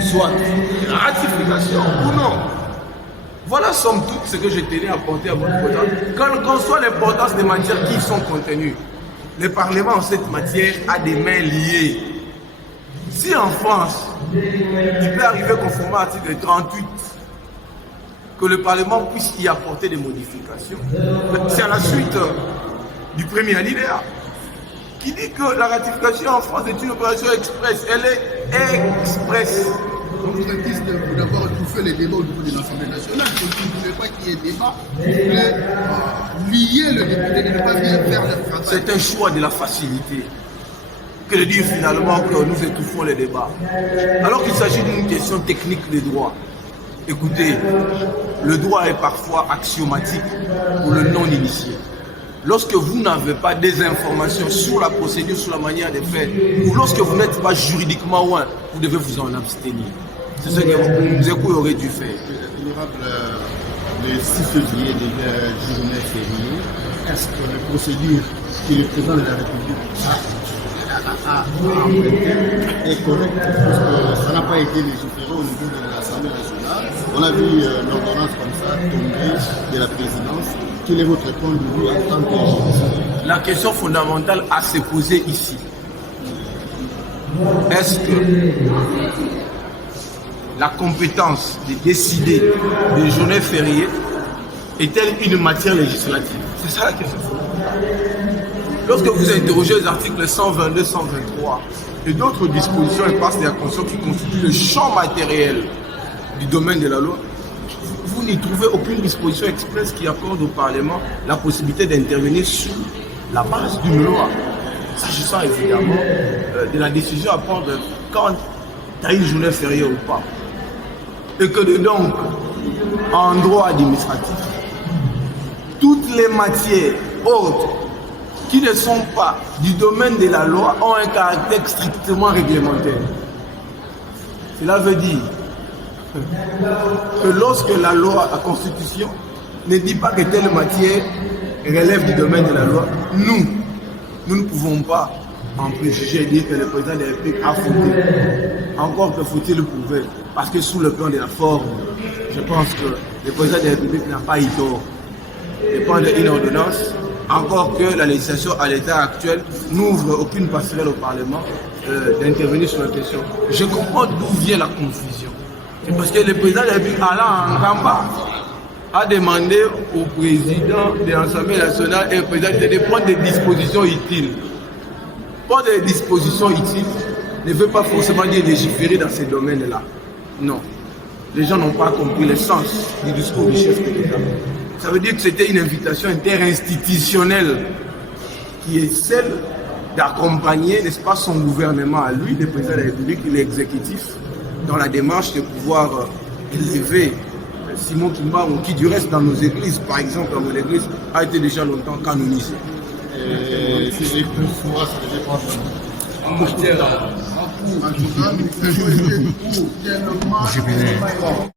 soit la ratification ou non. Voilà somme toute ce que je tenais à apporter à votre programme. Quand on soit l'importance des matières qui y sont contenues, le Parlement en cette matière a des mains liées. Si en France, il peut arriver conformément à l'article 38, que le Parlement puisse y apporter des modifications, c'est à la suite du premier alinéa qui dit que la ratification en France est une opération express. Elle est express. Donc vous êtes dit d'avoir tout fait les débats au niveau de l'Assemblée nationale, donc vous ne voulez pas qu'il y ait débat, vous voulez lier le député de ne pas venir faire le travail. C'est un choix de la facilité que de dire finalement que nous étouffons les débats. Alors qu'il s'agit d'une question technique de droit. Écoutez, le droit est parfois axiomatique pour le non-initié. Lorsque vous n'avez pas des informations sur la procédure, sur la manière de faire, ou lorsque vous n'êtes pas juridiquement loin, vous devez vous en abstenir. C'est ce que Zeko aurait dû faire. Le 6 février de journée fériée, est-ce que la procédure que le président de la République a empruntée est correcte? Parce que ça n'a pas été légiféré au niveau de l'Assemblée nationale. On a vu l'ordonnance comme ça tomber de la présidence. Quel est votre point de vue en tant que juriste? La question fondamentale à se poser ici, est-ce que la compétence de décider des journées fériées est-elle une matière législative? C'est ça la question fondamentale. Lorsque vous interrogez les articles 122, 123 et d'autres dispositions et passes de la Constitution qui constituent le champ matériel du domaine de la loi, vous n'y trouvez aucune disposition expresse qui accorde au Parlement la possibilité d'intervenir sur la base d'une loi. S'agissant évidemment de la décision à prendre quand tu as une journée fériée ou pas. Et que donc, en droit administratif, toutes les matières autres qui ne sont pas du domaine de la loi ont un caractère strictement réglementaire. Cela veut dire que lorsque la loi, la Constitution, ne dit pas que telle matière relève du domaine de la loi, nous ne pouvons pas en préjuger et dire que le président de la République a fauté. Encore que faut-il le prouver, parce que sous le plan de la forme, je pense que le président de la République n'a pas eu tort de prendre une ordonnance, encore que la législation à l'état actuel n'ouvre aucune passerelle au Parlement d'intervenir sur la question. Je comprends d'où vient la confusion. C'est parce que le président de la République, allant en campagne, a demandé au président de l'Assemblée nationale et au président de prendre des dispositions utiles. Prendre des dispositions utiles ne veut pas forcément dire légiférer dans ces domaines-là. Non. Les gens n'ont pas compris le sens du discours du chef de l'État. Ça veut dire que c'était une invitation interinstitutionnelle qui est celle d'accompagner, n'est-ce pas, son gouvernement à lui, le président de la République et l'exécutif, dans la démarche de pouvoir élever Simon Kimbangu, qui du reste dans nos églises, par exemple dans mon église, a été déjà longtemps canonisé. Si j'ai plus souvent, ça devait pas En tout cas,